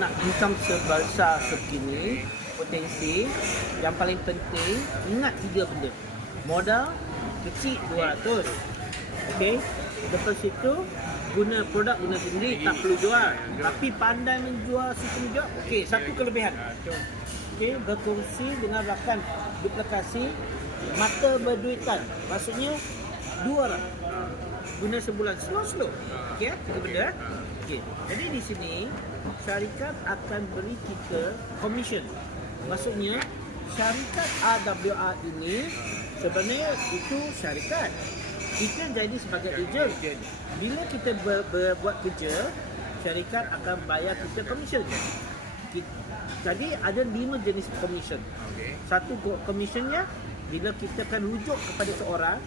Nak income sebesar segini, potensi yang paling penting ingat 3 benda. Modal kecil 200. Okey. Lepas itu guna produk guna sendiri, tak perlu jual. Tapi pandai menjual sistem jual. Okey, satu kelebihan. Okey, berkongsi dengan rakan duplikasi mata berduitan. Maksudnya 2 orang. Guna sebulan slow. Okey, 3 benda. Okey. Jadi di sini syarikat akan beri kita commission. Maksudnya syarikat AWR ini sebenarnya itu syarikat. Kita jadi sebagai ejen. Bila kita buat kerja, syarikat akan bayar kita commission. Jadi ada 5 jenis commission. Satu commissionnya bila kita akan rujuk kepada seorang,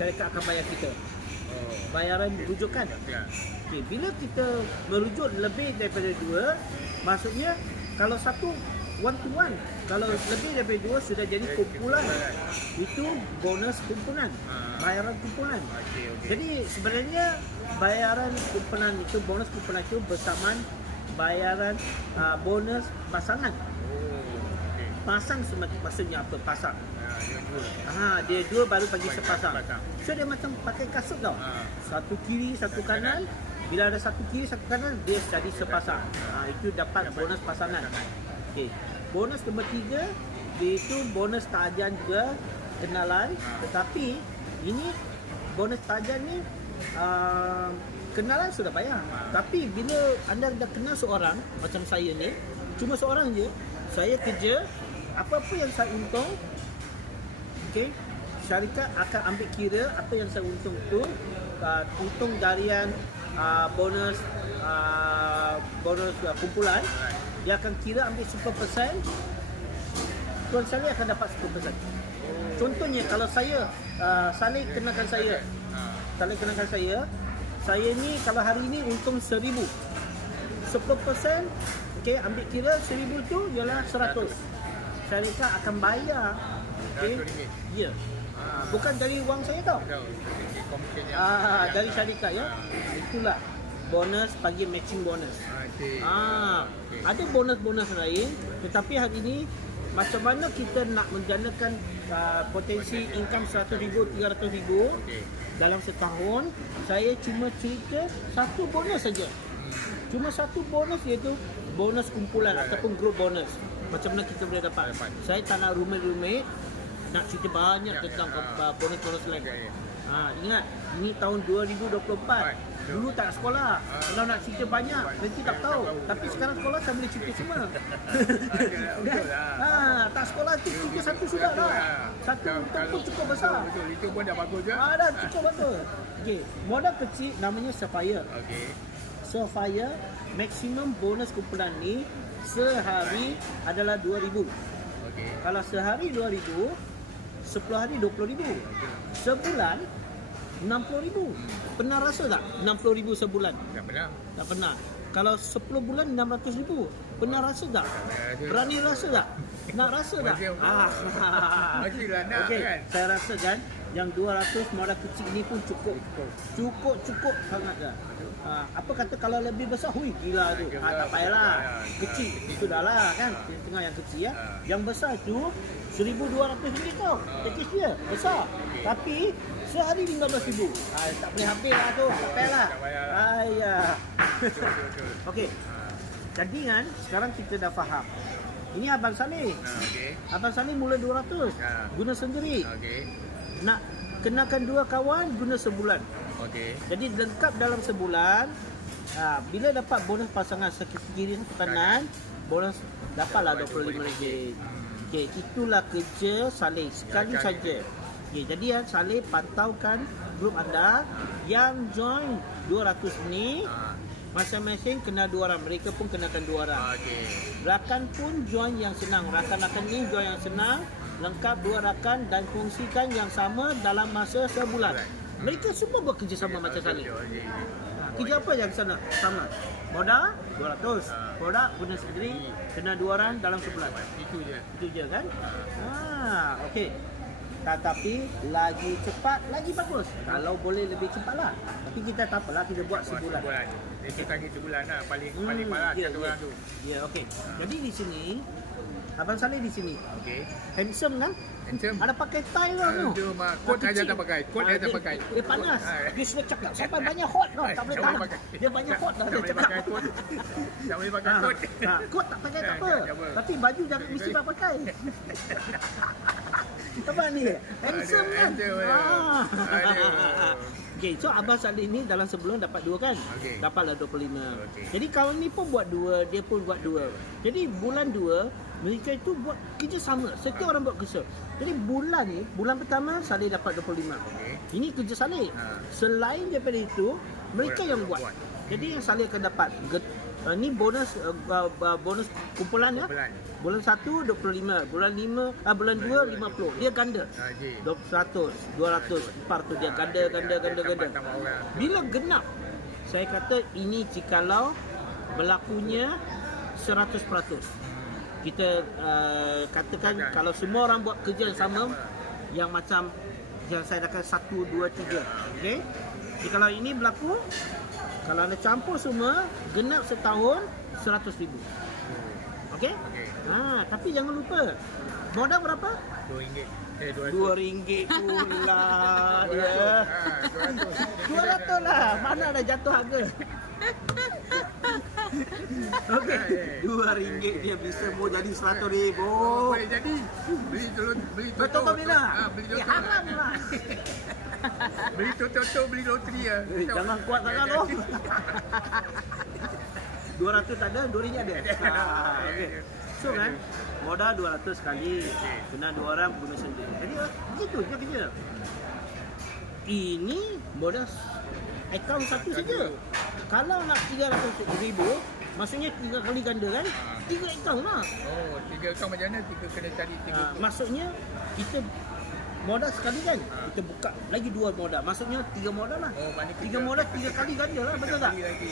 syarikat akan bayar kita. Bayaran rujukan. Okay, bila kita merujuk lebih daripada 2, maksudnya kalau satu one to one, kalau lebih daripada 2 sudah jadi kumpulan. Itu bonus kumpulan, bayaran kumpulan. Jadi sebenarnya bayaran kumpulan itu, bonus kumpulan itu bersamaan bayaran bonus pasangan. Pasang maksudnya apa? Pasang. Dia 2 baru bagi sepasang. So dia macam pakai kasut tau. Satu kiri, satu kanan. Bila ada satu kiri, satu kanan, dia jadi sepasang. Itu dapat bonus pasangan. Okay. Bonus nombor 3, itu bonus tajan juga, kenalan. Tetapi ini bonus tajan ni kenalan sudah bayar. Tapi bila anda dah kenal seorang, macam saya ni, cuma seorang je, saya kerja, apa-apa yang saya untung, okay, syarikat akan ambil kira apa yang saya untung tu, untung darian bonus kumpulan, dia akan kira ambil 10%. Tuan Saleh akan dapat 10%. Contohnya kalau saya Saleh kenakan saya, saya ni kalau hari ni untung 1,000, 10%, okey, ambil kira 1,000 tu ialah 100. Syarikat akan bayar, okey, ya. Bukan dari wang saya tau. Dari syarikat ya. Itulah bonus bagi matching bonus. Ada bonus-bonus lain, tetapi hari ini macam mana kita nak menjanakan potensi income 100,000, 300,000 dalam setahun. Saya cuma cerita satu bonus saja. Cuma satu bonus, iaitu bonus kumpulan ataupun group bonus. Macam mana kita boleh dapat? Saya tak nak roommate nak cerita banyak tentang bonus-bonus lain. Ingat, ini tahun 2024. Dulu tak sekolah. Kalau nak cerita banyak, nanti tak tahu. Tapi sekarang sekolah saya boleh cerita semua. Tak sekolah tu cerita satu sudah lah. Satu pun cukup besar. Betul, itu pun dah bagus je. Dah cukup betul. Okey, modal kecil namanya Sapphire. Sapphire, maksimum bonus kumpulan ni sehari adalah 2,000. Kalau sehari 2,000, 10 hari 20,000. Sebulan 60,000. Pernah rasa tak 60,000 sebulan? Tak pernah. Kalau 10 bulan 600,000. Pernah rasa tak? Berani rasa tak? Nak rasa tak? Mestilah nak kan. Saya rasa kan yang 200 modal kecil ni pun cukup sangat dah. Apa kata kalau lebih besar, hui gila tu. Tak payahlah. Kecil itu dah lah kan. Tengah yang kecil ya. Yang besar tu RM1,200 tau. Package dia besar. Tapi sehari RM15,000. Tak boleh habis lah tu. Tak payahlah. Okey. Jadi kan sekarang kita dah faham. Ini Abang Saleh. Abang Saleh mula 200. Guna sendiri. Nak kenakan 2 kawan, guna sebulan. Jadi lengkap dalam sebulan. Bila dapat bonus pasangan kiri kanan, bonus dapatlah RM25. Okey, itulah kerja Saleh sekali saja. Okey, jadi Saleh pantaukan grup anda yang join 200 ni. Masing-masing kena 2 orang. Mereka pun kenakan 2 orang. Rakan pun join yang senang. Rakan-rakan ni join yang senang. Lengkap 2 rakan dan kongsikan yang sama dalam masa sebulan. Mereka semua bekerja sama macam Saleh. Kerja apa yang sana? Sama. Modal 200. Produk guna sendiri, kena 2 orang dalam sebulan. Itu je kan? Okey. Tetapi lagi cepat, lagi bagus. Kalau boleh lebih cepat lah. Tapi kita tak apalah, kita buat sebulan. Kita lagi sebulan lah. Paling malas ya, kata orang tu. Ya, okey. Jadi di sini, Abang Saleh di sini. Okey. Handsome kan? Handsome. Ada pakai tie lah tu. Aduh, mak. Kot aja tak pakai. Kot aja tak pakai. Dia panas. Ah. Dia sudah cakap. Sampai banyak hot tau. Tak boleh Tak tahan. boleh pakai. Dia banyak hot dah. Tak Dia boleh cakap. pakai kot. Tak boleh pakai kot. Kot tak pakai tak apa. Tak apa. Tapi baju jangan mesti tak pakai. Apa ni? Handsome kan? Handsome, Ah. Aduh. Okay, so Abang Saleh ni dalam sebulan dapat 2 kan? Okey. Dapatlah 25. Okey. Jadi kawan ni pun buat 2, dia pun buat 2. Jadi bulan 2, mereka itu buat kerja sama. Setiap orang buat kerja. Jadi bulan ni, bulan pertama Saleh dapat 25. Okey. Ini kerja Saleh. Ha. Selain daripada itu, mereka yang buat. Jadi yang Saleh akan dapat ni bonus bonus kumpulan ya. Kumpulan. Bulan 1 25, bulan 2 50. Dia ganda. Haji. 100, 200, 400 dia ganda. Bila genap, saya kata ini jikalau berlakunya 100%. Kita katakan kalau semua orang buat kerja yang sama, yang macam yang saya katakan 1, 2, 3. Okey. Jadi kalau ini berlaku, kalau anda campur semua, genap setahun 100,000. Okey? Okey. Tapi jangan lupa, modal berapa? RM2. RM2 pula dia. 200 lah. Mana ada jatuh harga. Okey. RM2 dia bisa mau jadi RM100,000. Boleh jadi. Beli Betul tak Mina? Beli Ya, toto. haram lah. Beli toto, beli loteri ya. Jangan kuat sangat loh. 200 ada, RM2 ada. Okey. So kan, modal 200 kali, kena 2 orang guna sendiri. Jadi begitu je kerja. Ini modal akaun satu saja. Kalau nak 300,000, maksudnya 3 kali ganda kan? 3 akaun lah. Oh, 3 akaun macam mana? 3 kena cari 3. Maksudnya kita modal sekali kan? Kita buka lagi 2 modal. Maksudnya 3 modal lah. Oh, maknanya 3 modal 3 kali ganda lah, betul tak? Lagi.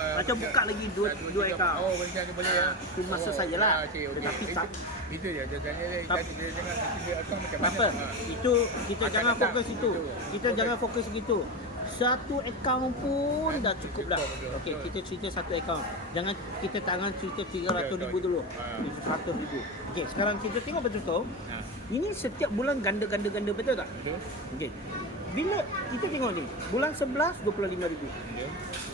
Macam buka lagi 2 akaun. Oh, boleh ya. Itu maksud saya lah. Okey. Tetapi tak Itu dia jawapannya dia. Kita jangan 3 akaun macam mana. apa? Itu kita Akan jangan datang. fokus itu. Kita Okey. jangan fokus gitu. Satu akaun pun dah cukup dah. Betul. Okey, kita cerita satu akaun. Jangan kita tangan cerita 300,000 dulu. 100,000. Okey, sekarang kita tengok betul-betul. Ini setiap bulan ganda-ganda betul tak? Betul. Okey. Bila kita tengok ni, bulan 11 25,000.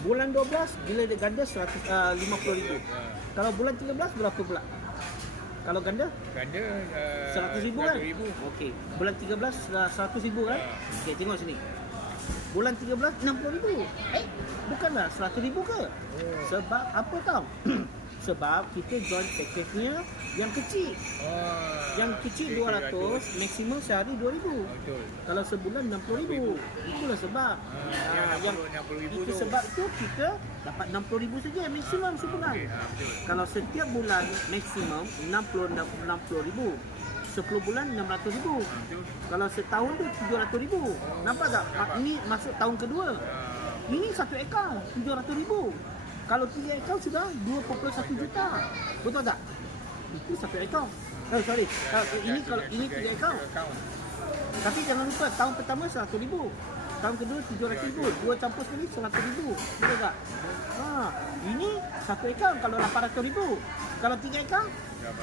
Bulan 12 bila dia ganda 50,000. Kalau bulan 13 berapa pula? Kalau ganda Ganda 100,000 kan? 100,000. Okey. Bulan 13 100,000 kan? Okey, tengok sini. Bulan 13 60,000. Bukanlah 100,000 ke? Sebab apa tau? Sebab kita join package-nya yang kecil. Yang kecil 200, maksimum sehari 2,000. Betul. Kalau sebulan 60,000. Itulah sebab. Yang 60,000 itu tu. sebab tu kita dapat 60,000 saja maksimum sebulan. Okey, betul. Kalau setiap bulan maksimum 60,000. 10 bulan 600,000. Betul. Kalau setahun tu 700,000. Nampak tak? Ini masuk tahun kedua. Ini satu akaun 700,000. Kalau 3 akaun sudah 2.1 juta. Betul tak? Itu satu akaun. Sorry. Ini kalau ini 3 akaun. Tapi jangan lupa tahun pertama 100,000. Tahun kedua 700,000. 2 campur sekali 100,000. Betul tak? Ini satu akaun kalau 800,000. Kalau 3 akaun Dah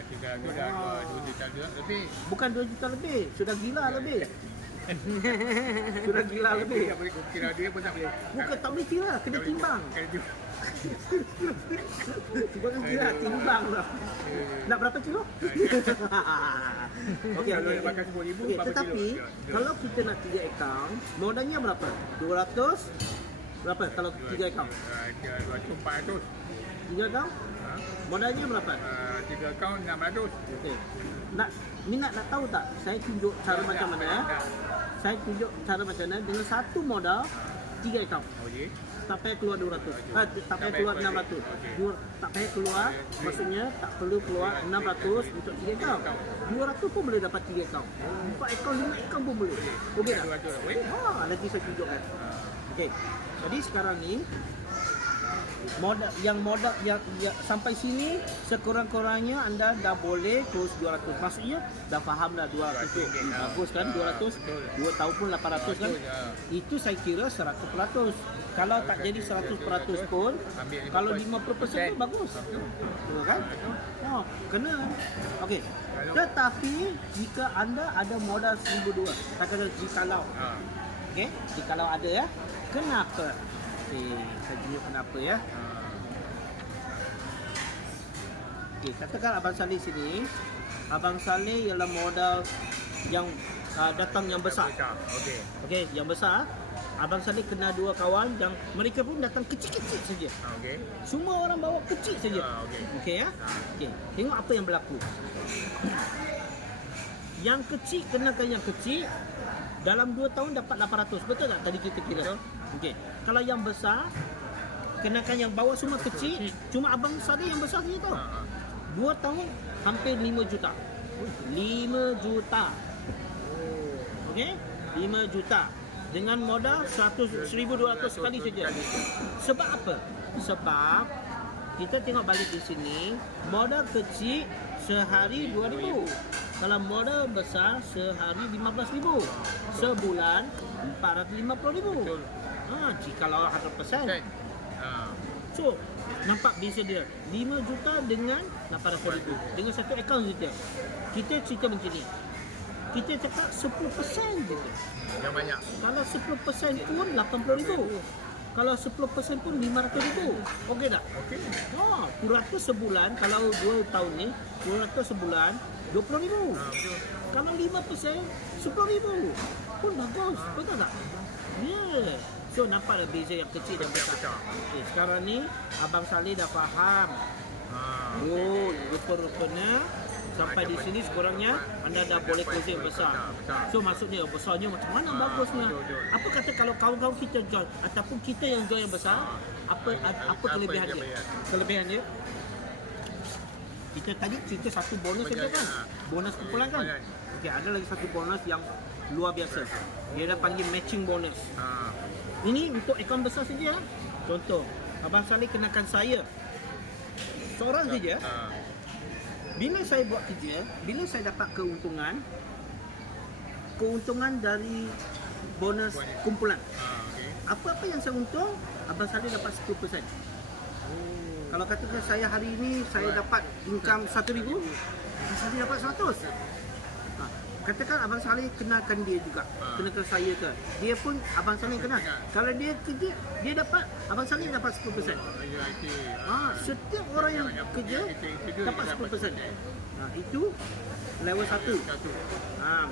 3 tu dah 2 juta lebih. bukan 2 juta lebih. Sudah gila lebih. Sudah gila lebih. Tak boleh kira dia pun tak boleh. Bukan tak boleh kira, kena timbang. Kena timbang. Bukan kira, timbang lah. Nak berapa kilo? Okey, Kalau okey. dia makan 10,000, Okey, berapa tetapi kilo? Ya. kalau kita nak 3 akaun, modalnya berapa? 200 berapa kalau 3 akaun? 400. 3 akaun? Modalnya berapa? 3 akaun 600. Okey. Minat nak tahu tak? Saya tunjuk cara macam mana ya. Saya tunjuk cara macam mana dengan satu modal 3 akaun. Okey. Tak payah keluar 200. Tak payah keluar 600. Tak payah keluar, maksudnya tak perlu keluar 600 untuk 3 akaun. 200 pun boleh dapat 3 akaun. 4 akaun, 5 akaun pun boleh. Okey tak? 200 boleh. Nanti saya tunjukkan. Okey. Jadi sekarang ni modal yang sampai sini sekurang-kurangnya anda dah boleh terus 200. Maksudnya dah faham dah 200 tu. Bagus kan 200. 2 tahun pun 800 kan. Itu saya kira 100%. Kalau tak jadi 100% pun, kalau 50% pun bagus. Betul kan? Oh, kena. Okey. Tetapi jika anda ada modal 1,200, katakan jikalau. Okey, jikalau ada ya. Kenapa? Saya tunjuk kenapa ya. Okey, katakan Abang Saleh sini. Abang Saleh ialah modal yang datang yang besar. Okey. Okey, yang besar. Abang Saleh kena 2 kawan yang mereka pun datang kecil-kecil saja. Okey. Semua orang bawa kecil saja. Okey. Okey ya. Okey. Tengok apa yang berlaku. Yang kecil kenakan yang kecil dalam 2 tahun dapat 800. Betul tak tadi kita kira? Okey. Kalau yang besar kenakan yang bawa semua kecil, cuma Abang Saleh yang besar saja tau. 2 tahun hampir 5 juta. 5 juta. Okey? 5 juta. Dengan modal 1,200 sekali saja. Sebab apa? Sebab kita tengok balik di sini, modal kecil sehari 2,000. Kalau modal besar sehari 15,000. Sebulan 450,000. Jikalau 100%. So, nampak beza dia. 5 juta dengan 800,000. Dengan satu akaun saja. Kita cerita macam ni. Kita cakap 10% gitu. Yang banyak. Kalau 10% pun 80,000. Kalau 10% pun 500,000. Okey tak? Okey. 200 sebulan kalau 2 tahun ni, 200 sebulan 20,000. Betul. Kalau 5% 10,000 pun bagus. Betul tak? Ya. Yeah. So nampaklah beza yang kecil dan besar. Okay, sekarang ni Abang Saleh dah faham. Oh, rupa-rupanya sampai di sini sekurangnya anda dah boleh closing besar. So maksudnya besarnya macam mana bagusnya? Apa kata kalau kawan-kawan kita join ataupun kita yang join yang besar, apa kelebihan dia? Kelebihan dia? Kita tadi cerita satu bonus saja kan? Bonus kumpulan kan? Okey, ada lagi satu bonus yang luar biasa. Dia dah panggil matching bonus. Ini untuk akaun besar saja. Contoh, Abang Saleh kenakan saya seorang saja. Bila saya buat kerja, bila saya dapat keuntungan dari bonus kumpulan. Apa-apa yang saya untung, Abang Saleh dapat 10%. Kalau katakan saya hari ini saya dapat income 1,000, Abang Saleh dapat 100. Katakan Abang Saleh kenalkan dia juga, kenakan saya ke. Dia pun Abang Saleh kenal. Kalau dia kerja, dia dapat, Abang Saleh dapat 10%. Setiap orang yang kerja dapat 10%. Itu level 1. A.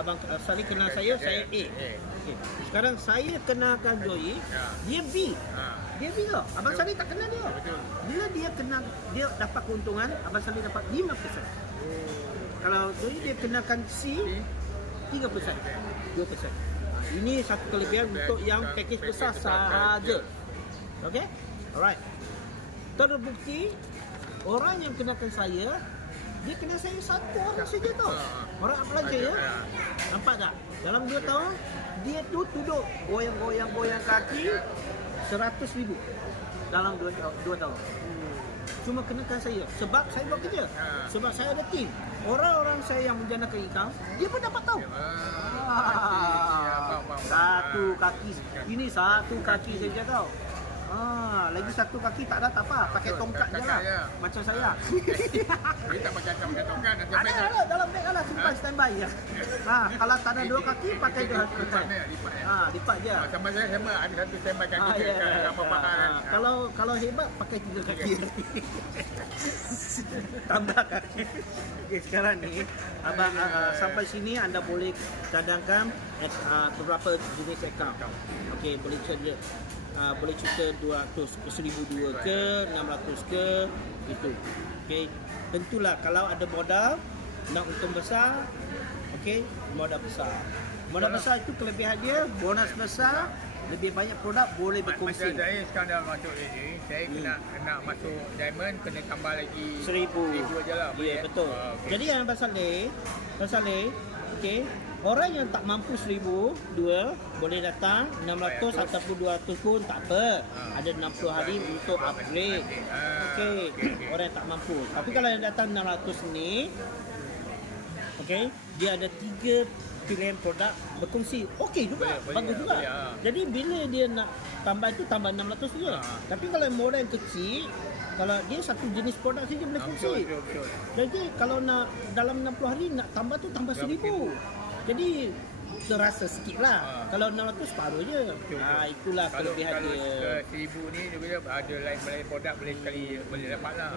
Abang Saleh kenal saya A. Okay. Sekarang saya kenalkan Joey, dia B. Dia B tau. Abang Saleh tak kenal dia. Bila dia kenal, dia dapat keuntungan, Abang Saleh dapat 5%. Kalau dia kenakan C, 3%, 2%. Ini satu kelebihan untuk yang pakej besar sahaja. Okey? Alright. Terbukti orang yang kenakan saya, dia kenal saya satu orang saja tau. Orang belanja ya. Nampak tak? Dalam 2 tahun, dia tu duduk goyang-goyang kaki 100,000 dalam 2 tahun. Cuma kenakan saya sebab saya buat kerja. Sebab saya ada tim. Orang-orang saya yang menjanakan income, dia pun dapat tahu. Satu kaki. Ini satu kaki saja tau. Lagi satu kaki tak ada tak apa. Pakai tongkat je lah. Macam saya. Dia tak pakai tongkat. Ada dalam beg lah. Simpan standby je. Kalau tak ada 2 kaki, pakai 2 kaki. Lipat je. Sama saya sama ada satu standby kaki Kalau hebat, pakai 3 kaki. Tambah kaki. Okay, sekarang ni abang sampai sini anda boleh cadangkan beberapa jenis akaun. Okey, boleh cerita boleh cerita 200 ke 1,200 ke 600 ke itu. Okey, tentulah kalau ada modal nak untung besar, okey, modal besar. Modal besar itu kelebihan dia, bonus besar, lebih banyak produk boleh berkongsi. Macam saya sekarang dah masuk ini, saya nak masuk diamond kena tambah lagi 1,000 je lah. Ya, betul. Okay. Jadi yang Abang Saleh Okey. Orang yang tak mampu 1,002 boleh datang 600 ataupun 200 pun tak apa. Ada 60 hari untuk upgrade. Okey. Orang yang tak mampu. Tapi kalau yang datang 600 ni, okey, dia ada 3 pilihan produk berkongsi. Okey juga, Boleh, bagus juga. boleh. Jadi bila dia nak tambah itu tambah 600 je. Tapi kalau model yang kecil, kalau dia satu jenis produk saja boleh kongsi. Betul. Jadi kalau nak dalam 60 hari nak tambah tu tambah 1,000. Jadi terasa sikit lah. Kalau 600 separuh je. Itulah kelebihan Kalau dia. 1,000 ni dia boleh ada lain produk boleh sekali boleh dapat lah.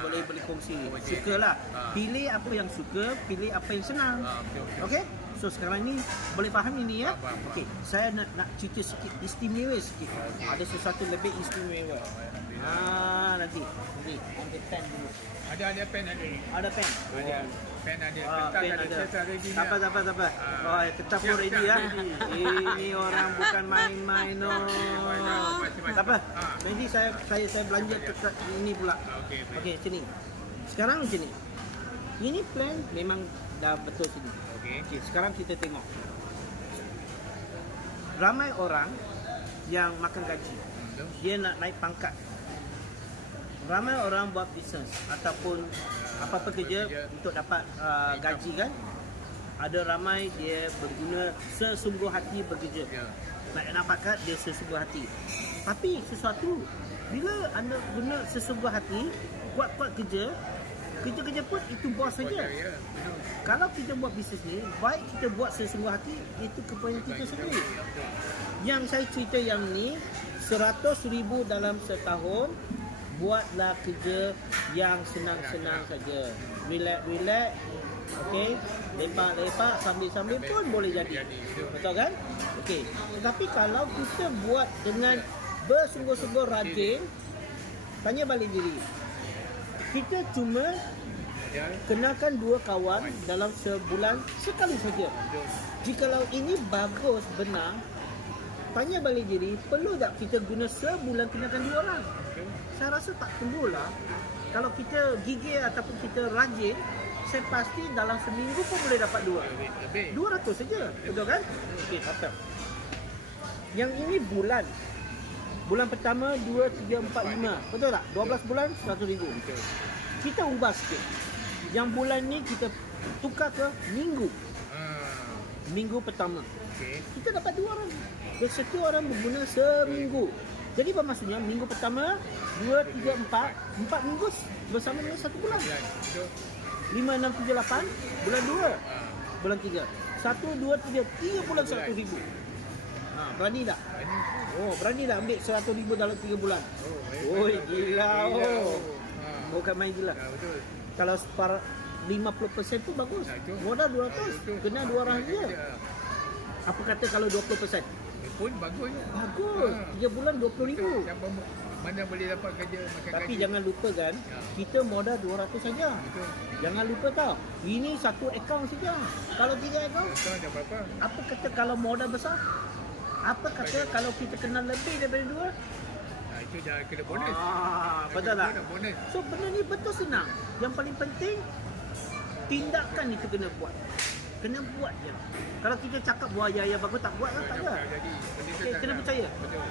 Boleh kongsi. Okey. Sukalah. Pilih apa yang suka, pilih apa yang senang. Betul. Okey? So sekarang ni boleh faham ini ya? Faham. Okey, saya nak cerita sikit istimewa sikit. Ada sesuatu lebih istimewa. Nanti ambil pen dulu. Ada pen ada ni. Ada pen? Ada. Pen ada. Kertas Pen ada. ada. Kertas ready. Tak apa. Oh, kertas pun ready ya. Ini orang bukan main-main no. Tak apa. Nanti saya belanja kertas ini pula. Okey, sini. Sekarang macam ni. Ini plan memang dah betul sini. Okey, sekarang kita tengok. Ramai orang yang makan gaji. Dia nak naik pangkat. Ramai orang buat bisnes ataupun apa-apa kerja untuk dapat gaji kan. Ada ramai dia berguna sesungguh hati bekerja. Nak pangkat dia sesungguh hati. Tapi sesuatu bila anda guna sesungguh hati, kuat-kuat kerja pun itu bos saja. Kalau kita buat bisnes ni, baik kita buat sesungguh hati, itu kepentingan kita sendiri. Yang saya cerita yang ni 100,000 dalam setahun. Buatlah kerja yang senang-senang saja. Relax, okey. Lepak-lepak sambil-sambil pun boleh jadi. Betul kan? Okey. Tetapi kalau kita buat dengan bersungguh-sungguh rajin, tanya balik diri. Kita cuma kenalkan 2 kawan dalam sebulan sekali saja. Jikalau ini bagus, benar, tanya balik diri, perlu tak kita guna sebulan kenalkan 2 orang? Saya rasa tak perlulah. Kalau kita gigih ataupun kita rajin, saya pasti dalam seminggu pun boleh dapat 2. 200 saja. Betul kan? Okey, tak. Yang ini bulan. Bulan pertama 2, 3, 4, 5. Betul tak? 12 bulan 100,000. Kita ubah sikit. Yang bulan ni kita tukar ke minggu. Minggu pertama. Kita dapat 2 orang. Dan setiap orang berguna seminggu. Jadi apa maksudnya? Minggu pertama 2, 3, 4 minggu bersama dengan 1 bulan. 5, 6, 7, 8 bulan 2. Bulan 3. 1, 2, 3 bulan 100,000. Berani tak? Berani tak ambil 100,000 dalam 3 bulan? Gila. Bukan main gila. Betul. Kalau 50% tu bagus. Modal 200, kena 2 orang je. Apa kata kalau 20%? Pun bagus. Bagus. 3 bulan 20,000. Mana boleh dapat kerja makan Tapi gaji. jangan lupa kan, kita modal 200 saja. Betul. Jangan lupa tau. Ini satu akaun saja. Kalau 3 akaun, Betul ada berapa? apa kata kalau modal besar? Apa kata kalau kita kenal lebih daripada 2? Itu dah kena bonus. Betul tak? Kena bonus. So benda ni betul senang. Yang paling penting, tindakan itu kena buat. Kena buat je. Kalau kita cakap buat ya bagus tak buat lah tak ada. Jadi benda tu Okay, tak kena nak. percaya. Betul.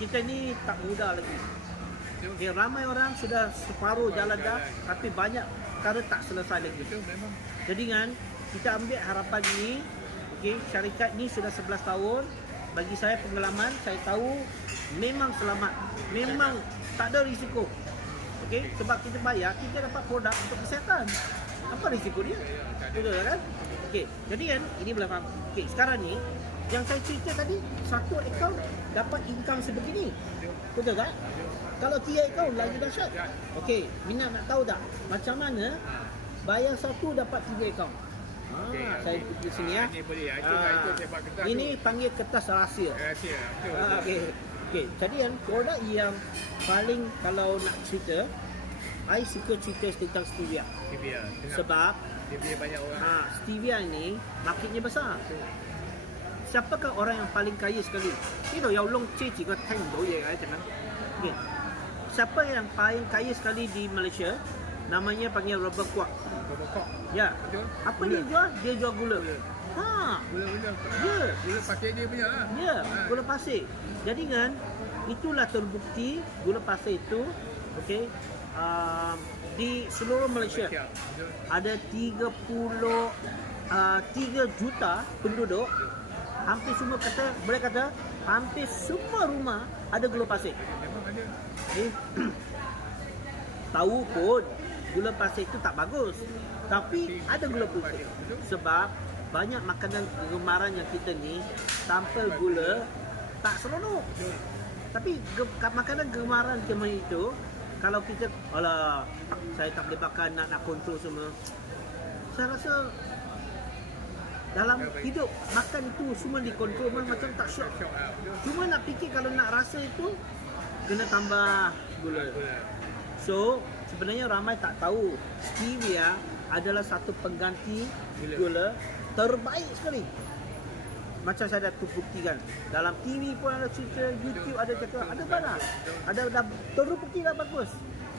Kita ni tak muda lagi. Betul. Okay, ramai orang sudah separuh jalan dah, tapi banyak perkara tak selesai lagi. Betul memang. Jadi kan, kita ambil harapan ni. Okay, syarikat ni sudah 11 tahun. Bagi saya pengalaman, saya tahu memang selamat. Memang tak ada risiko. Okay, sebab kita bayar, kita dapat produk untuk kesihatan. Apa risiko dia? Betul kan? Okey, jadi kan ini boleh faham. Okey, sekarang ni yang saya cerita tadi, satu akaun dapat income sebegini. Betul tak? Kalau 3 akaun lagi dahsyat. Okey, minat nak tahu tak macam mana bayar satu dapat 3 akaun? Saya pergi sini ya. Ini boleh. Itu sebab kertas. Ini panggil kertas rahsia. Rahsia. Betul. Okey. Okey, jadi kan produk yang paling kalau nak cerita, I suka cerita tentang stevia. Stevia. Sebab Stevia banyak orang. stevia ni marketnya besar. Siapakah orang yang paling kaya sekali? Ini yang long cici ke tang do ye ai jangan. Okey. Siapa yang paling kaya sekali di Malaysia? Namanya panggil rubber quark. Berbekok. Ya. Betul. Apa Gula. dia jual? Dia jual gula. Gula. Ha. Gula-gula. Ya. Gula pasir dia punya lah. Ya, gula pasir. Jadi kan itulah terbukti gula pasir itu okey di seluruh Malaysia Betul. ada 3 juta penduduk. Hampir semua boleh kata hampir semua rumah ada gula pasir. Memang ada. Jadi, tahu pun gula pasir itu tak bagus. Tapi ada gula pasir. Sebab banyak makanan kegemaran yang kita ni tanpa gula tak seronok. Tapi makanan kegemaran cuma itu, kalau kita alah saya tak boleh makan, nak kontrol semua. Saya rasa dalam hidup makan itu semua dikontrol macam tak syok. Syok lah. Betul. Cuma nak fikir kalau nak rasa itu kena tambah gula. Gula. So sebenarnya ramai tak tahu stevia adalah satu pengganti gula terbaik sekali. Macam saya dah buktikan dalam TV pun ada cerita, YouTube ada cakap, ada barang, ada dah terbukti dah bagus.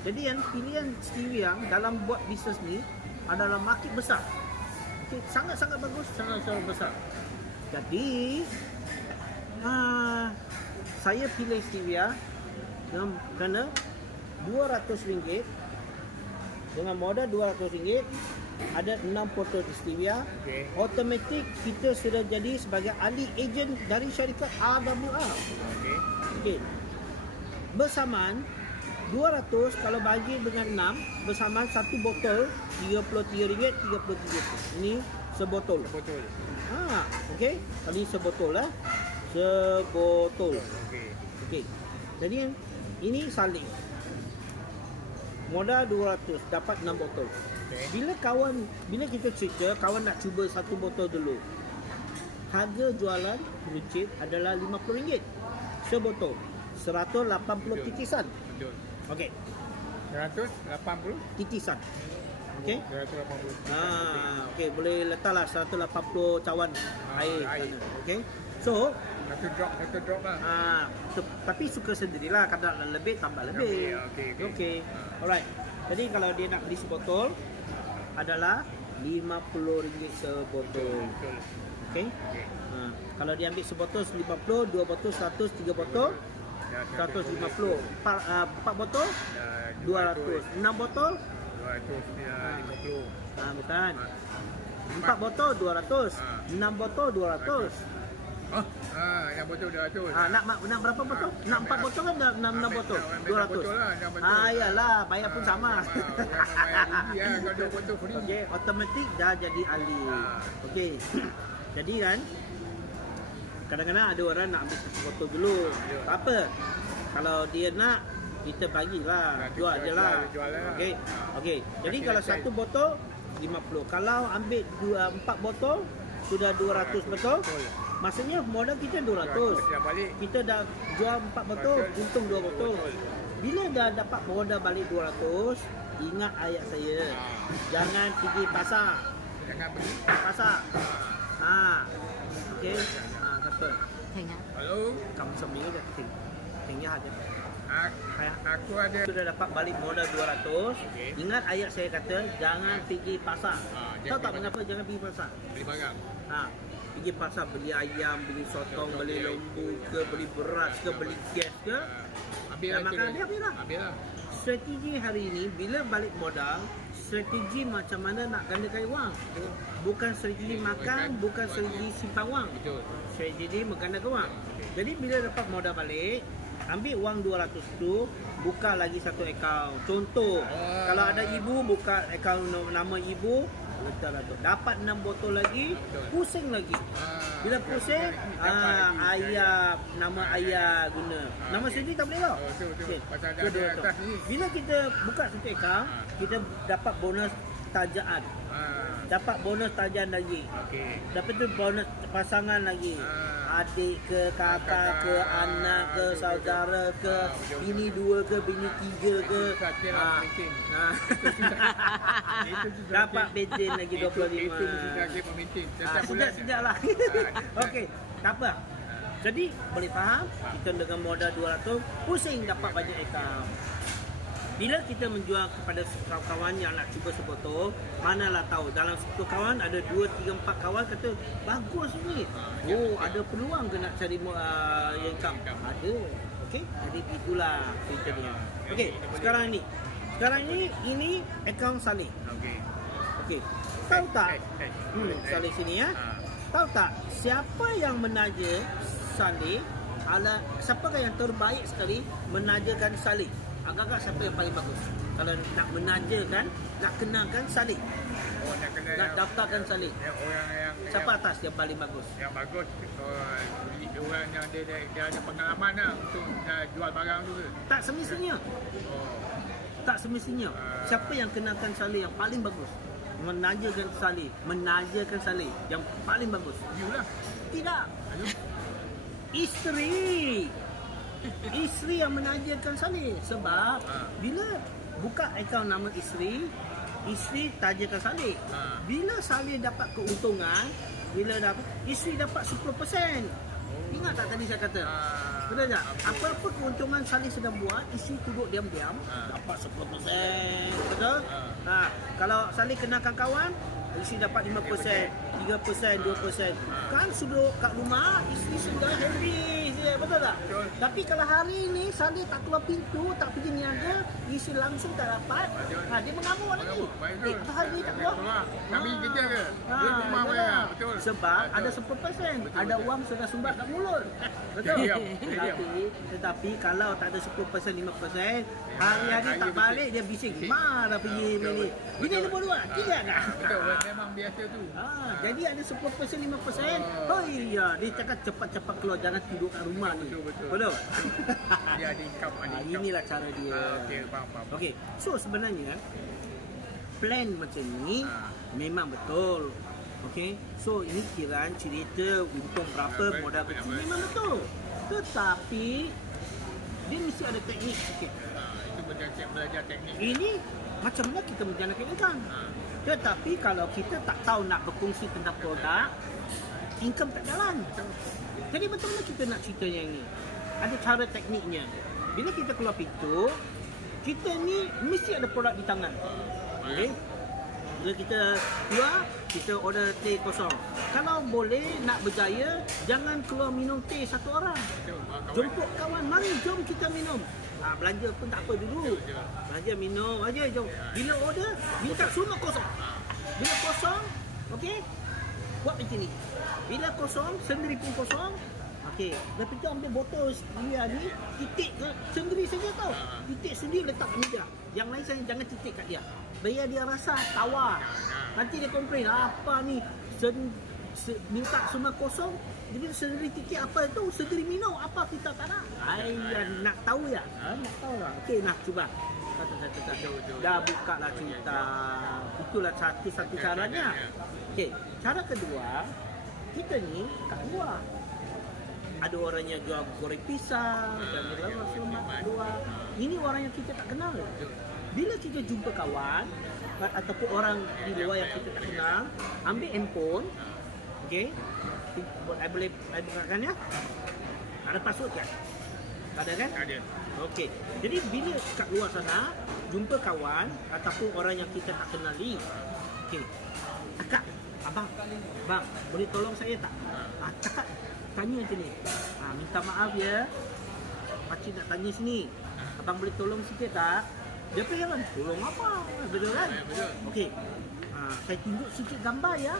Jadi yang pilihan stevia dalam buat bisnes ni adalah market besar. Okay, sangat-sangat bagus, sangat-sangat besar. Jadi saya pilih stevia kerana RM200 dengan modal RM200 ada 6 botol stevia. Okey. Automatik kita sudah jadi sebagai ahli ejen dari syarikat AWA. Okey. Okey. Bersamaan 200 kalau bagi dengan 6 bersamaan satu botol RM33.33. Ini sebotol. Betul. Okey. Kali ini sebotol lah. Sebotol. Okey. Okey. Jadi ini saling. Modal 200 dapat 6 botol. Okey. Bila kita cerita kawan nak cuba satu botol dulu. Harga jualan runcit adalah RM50 sebotol. 180 titisan. Betul. Okey. 180. Titisan. Okey. 180. Okey, boleh letaklah 180 cawan air. air. Okey. So, Satu drop lah. tapi suka sendirilah, kadang lebih tambah lebih. Okey. Alright. Jadi kalau dia nak beli sebotol adalah RM50 sebotol. Betul. Okey. Okey. Kalau dia ambil sebotol 50, 2 botol 100, 3 botol 150. 4 botol 200. 6 botol 250. bukan. 4 botol 200. 6 botol 200. Yang botol 200. Nak berapa botol? Nak 4 botol kan dah 6 botol? 200. Iyalah, bayar pun sama. Kalau 2 botol free. Okey, automatik dah jadi ahli. Okey. Jadi kan kadang-kadang ada orang nak ambil satu botol dulu. Tak apa. Kalau dia nak, kita bagilah, jual je lah. Okey. Okey. Jadi kalau satu botol 50. Kalau ambil 4 botol sudah 200 betul. Maksudnya modal kita 200. Kita dah jual 4 botol, untung 2 botol. Bila dah dapat modal balik 200, ingat ayat saya. Jangan pergi pasar. Jangan pergi pasar. Okey. Apa? Hello. Kamu seminggu dah tinggal aja. Aku ada. Sudah dapat balik modal 200. Okey. Ingat ayat saya kata, jangan pergi pasar. Tahu tak pergi mengapa jangan pergi pasar? Beli barang. Pergi pasar beli ayam, beli sotong, beli lembu ke, beli beras ke, beli gas ke. Ambil Dan makan dia ambil lah. Ambil lah. Strategi hari ini bila balik modal, strategi macam mana nak gandakan wang. Bukan strategi makan, bukan strategi simpan wang. Betul. Strategi menggandakan wang. Jadi bila dapat modal balik, ambil wang 200 tu, buka lagi satu akaun. Contoh, kalau ada ibu, buka akaun nama ibu, letaklah tu. Dapat 6 botol lagi, pusing lagi. Bila pusing, ayah, nama ayah guna. Nama sendiri tak boleh tau. Betul. Pasal dah Kedua ada tu. atas ni. Bila kita buka satu akaun, kita dapat bonus tajaan. Dapat bonus tajaan lagi. Okey. Dapat tu bonus pasangan lagi. Adik ke, kakak ke, anak ke, saudara ke, bini 2 ke, bini 3 ke. Dapat bensin lagi 25. Itu mesti lagi memimpin. Sejak lah. Okey, tak apa. Jadi boleh faham, kita dengan modal 200 pusing dapat banyak akaun. bila kita menjual kepada kawan-kawan yang nak cuba sebotol, manalah tahu dalam 10 kawan ada 2, 3, 4 kawan kata bagus ni. Oh, ada peluang ke nak cari income? Ada. Okey, jadi itulah cerita dia. Okey, sekarang ni ini akaun Saleh. Okey. Tahu tak? Saleh sini ya. Tahu tak siapa yang menaja Saleh? Siapakah yang terbaik sekali menajakan Saleh? Agak-agak siapa yang paling bagus? Kalau nak menajakan, nak kenalkan Saleh, nak daftarkan Saleh, siapa atas yang paling bagus? Yang bagus orang yang dia ada pengalaman lah untuk jual barang tu ke? Tak semestinya. Tak semestinya. Siapa yang kenalkan Saleh yang paling bagus? Menajakan Saleh yang paling bagus. You lah. Tidak. Isteri yang menajakan Saleh. Sebab bila buka akaun nama isteri tajakan Saleh. Bila Saleh dapat keuntungan, isteri dapat 10%. Ingat tak tadi saya kata? Betul tak? Apa-apa keuntungan Saleh sedang buat, isteri duduk diam-diam dapat 10%. Betul? Kalau Saleh kenalkan kawan, isteri dapat 5%, 3%, 2%. Kan sudah kat rumah, isteri sudah happy. Betul tak? Betul. Tapi kalau hari ni Saleh tak keluar pintu, tak pergi niaga, isteri langsung tak dapat. Dia mengamuk lagi. Apa hari ni tak keluar? Kami kerja ke? Dia rumah mana? Betul. Sebab ada 10%. Ada wang sudah sumbat kat mulut. Betul? Tetapi kalau tak ada 10%, 5%, hari-hari tak balik, dia bising. Marah pergi ni. Ini nombor 2. Tidak tak? Betul. Memang biasa tu. Jadi ada 10%, 5%. Oh iya, dia cakap cepat-cepat keluar, jangan tidur kat rumah ni. Betul. Dia ada income. Inilah cara dia. Okey, faham. Okey. So sebenarnya plan macam ni memang betul. Okey. So ini kiraan cerita untung berapa, modal kecil memang betul. Tetapi dia mesti ada teknik sikit. Itu belajar teknik. Ini macam mana kita menjanakan income. Tetapi kalau kita tak tahu nak berkongsi tentang produk, income tak jalan. Jadi macam mana kita nak cerita yang ni? Ada cara tekniknya. Bila kita keluar pintu, kita ni mesti ada produk di tangan. Okay? Bila kita keluar, kita order teh kosong. Kalau boleh nak berjaya, jangan keluar minum teh satu orang. Jemput kawan, mari jom kita minum. Belanja pun tak apa dulu. Belanja minum aja jom. Bila order, minta semua kosong. Bila kosong, okey, buat macam ni. Bila kosong, sendiri pun kosong. Okey, lepas tu ambil botol dia ni, titik ke sendiri saja tau. Titik sendiri letak kat meja. Yang lain saya jangan titik kat dia. Biar dia rasa tawar. Nanti dia komplain, apa ni? Minta semua kosong, jadi sendiri titik apa itu, sendiri minum apa kita tak nak. Nak tahu ya? Nak tahu lah. Okey, nak cuba. Dah buka lah cerita. Itulah satu caranya. Okey, cara kedua, kita ni kat luar. Ada orang yang jual goreng pisang, dan luar. Ini orang yang kita tak kenal. Bila kita jumpa kawan ataupun orang di luar yang kita tak kenal, ambil handphone. Okey. I boleh bukakan ya? Ada password kan? Ada kan? Ada. Okey. Jadi bila kat luar sana jumpa kawan ataupun orang yang kita tak kenali. Okey. Akak, abang, boleh tolong saya tak? Cakap tanya macam ni. Minta maaf ya. Pakcik nak tanya sini. Abang boleh tolong sikit tak? Dia pengen tolong apa? Betul kan? Betul. Okey. Saya tunjuk sikit gambar ya.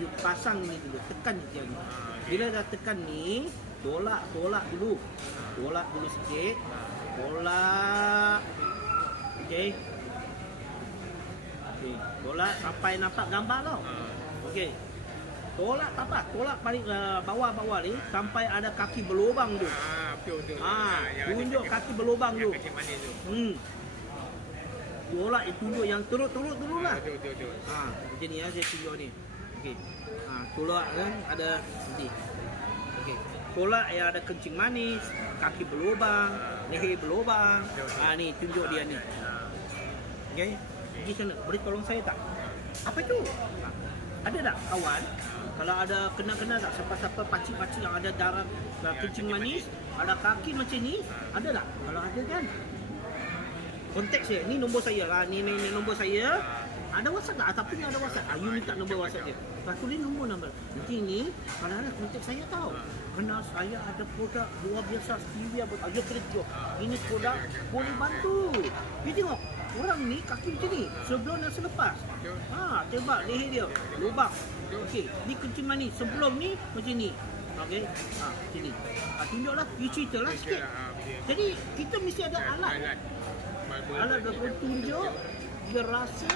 You pasang ni dulu, tekan je ni. Bila dah tekan ni, tolak dulu. Tolak dulu sikit. Tolak. Okey. Tolak sampai nampak gambar tau. Okey. Tolak tak apa, tolak paling bawah-bawah ni sampai ada kaki berlubang tu. Betul. Tunjuk kaki berlubang tu. Kaki manis tu. Tolak tunjuk yang turut-turut dulu lah. Betul. Macam ni ya, saya tunjuk ni. Okey. Tolak kan ada nanti. Okey. Tolak yang ada kencing manis, kaki berlubang, leher berlubang. Ni tunjuk dia ni. Okey. Pergi sana, boleh tolong saya tak? Apa itu? Ada tak kawan? Kalau ada kenal-kenal tak siapa-siapa pakcik-pakcik yang ada darah kencing manis, ada kaki macam ni, ada tak? Kalau ada kan? kontak saya. Ni nombor saya lah. Ni nombor saya. Ada WhatsApp tak? Tapi ni ada WhatsApp. You minta nombor WhatsApp dia. Lepas tulis nombor. Nanti ni kalau ada kontak saya tahu. Kerana saya ada produk luar biasa stevia buat ayo kerja. Ini produk boleh bantu. You tengok. Orang ni kaki macam ni. Sebelum dan selepas. Tebak leher dia. Lubang. Okey. Ni kencing manis. Sebelum ni macam ni. Okey. Macam ni. Tunjuklah. You ceritalah sikit. Jadi kita mesti ada alat. Alat untuk tunjuk. Dia rasa.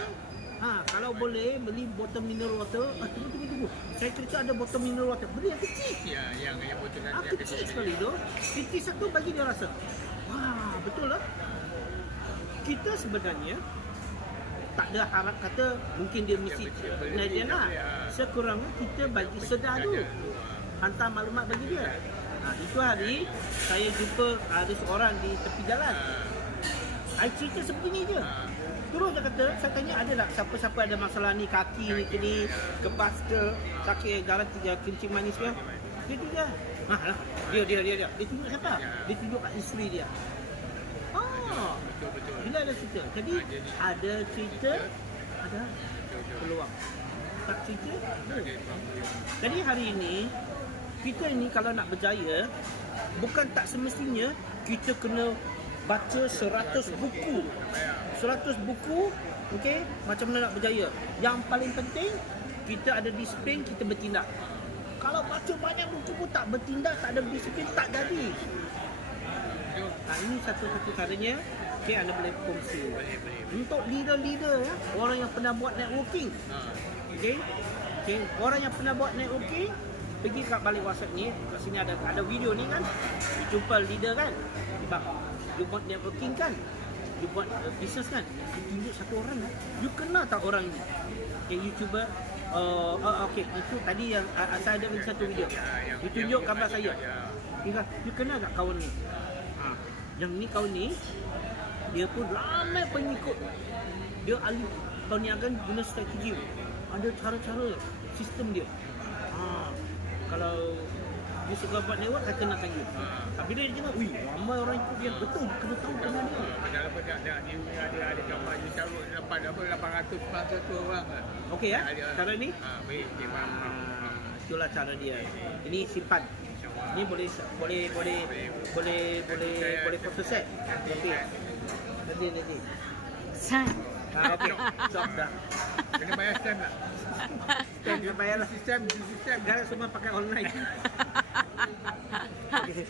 Kalau boleh beli botol mineral water. Tunggu. Saya cerita ada botol mineral water. Beli yang kecil. Ya, yang botol nanti. Kecil sekali tu. Titik satu bagi dia rasa. Wah, betul lah. Kita sebenarnya tak ada harap kata mungkin dia mesti dia nak. Sekurangnya kita bagi sedar dulu. Hantar maklumat bagi dia. Itu hari saya jumpa ada seorang di tepi jalan. Saya cerita seperti ni je. Terus dia kata, saya tanya ada tak siapa-siapa ada masalah ni, kaki ni, kebas ke, sakit jalan kencing manis ke. Dia tunjuk. Dia tunjuk siapa? Dia tunjuk kat isteri dia. Betul. Bila ada cerita. Jadi ada cerita, ada peluang. Tak cerita, jadi hari ini kita ni kalau nak berjaya, bukan tak semestinya kita kena baca 100 buku. 100 buku, okey, macam mana nak berjaya. Yang paling penting, kita ada disiplin, kita bertindak. Kalau baca banyak buku pun tak bertindak, tak ada disiplin, tak jadi. Ini satu-satu caranya. Okey, anda boleh kongsi. Untuk leader-leader, orang yang pernah buat networking. Okey, orang yang pernah buat networking, pergi kat balik WhatsApp ni, kat sini ada video ni kan. You jumpa leader kan. You buat networking kan. You buat business kan. You tunjuk satu orang kan. You kenal tak orang ni? Okay, you cuba. Okay, itu tadi yang saya ada satu video. You tunjuk gambar saya. You kenal tak kawan ni? Yang ni kawan ni, dia pun ramai pengikut. Dia ahli perniagaan guna strategi. Ada cara-cara sistem dia. Kalau dia suka buat network, saya kenalkan you. Tapi dia cakap, ramai orang ikut dia. Betul, kena tahu kenal dia. Padahal ada gambar you taruh dapat 800 orang lah. Okey ya, cara ni? Baik, Itulah cara dia. Ini simpan. Ini boleh foto set. Okey. Nanti. Okey. Stop dah. Kena bayar stem tak? Kena bayar lah. Sistem. Jangan semua pakai online. Okay.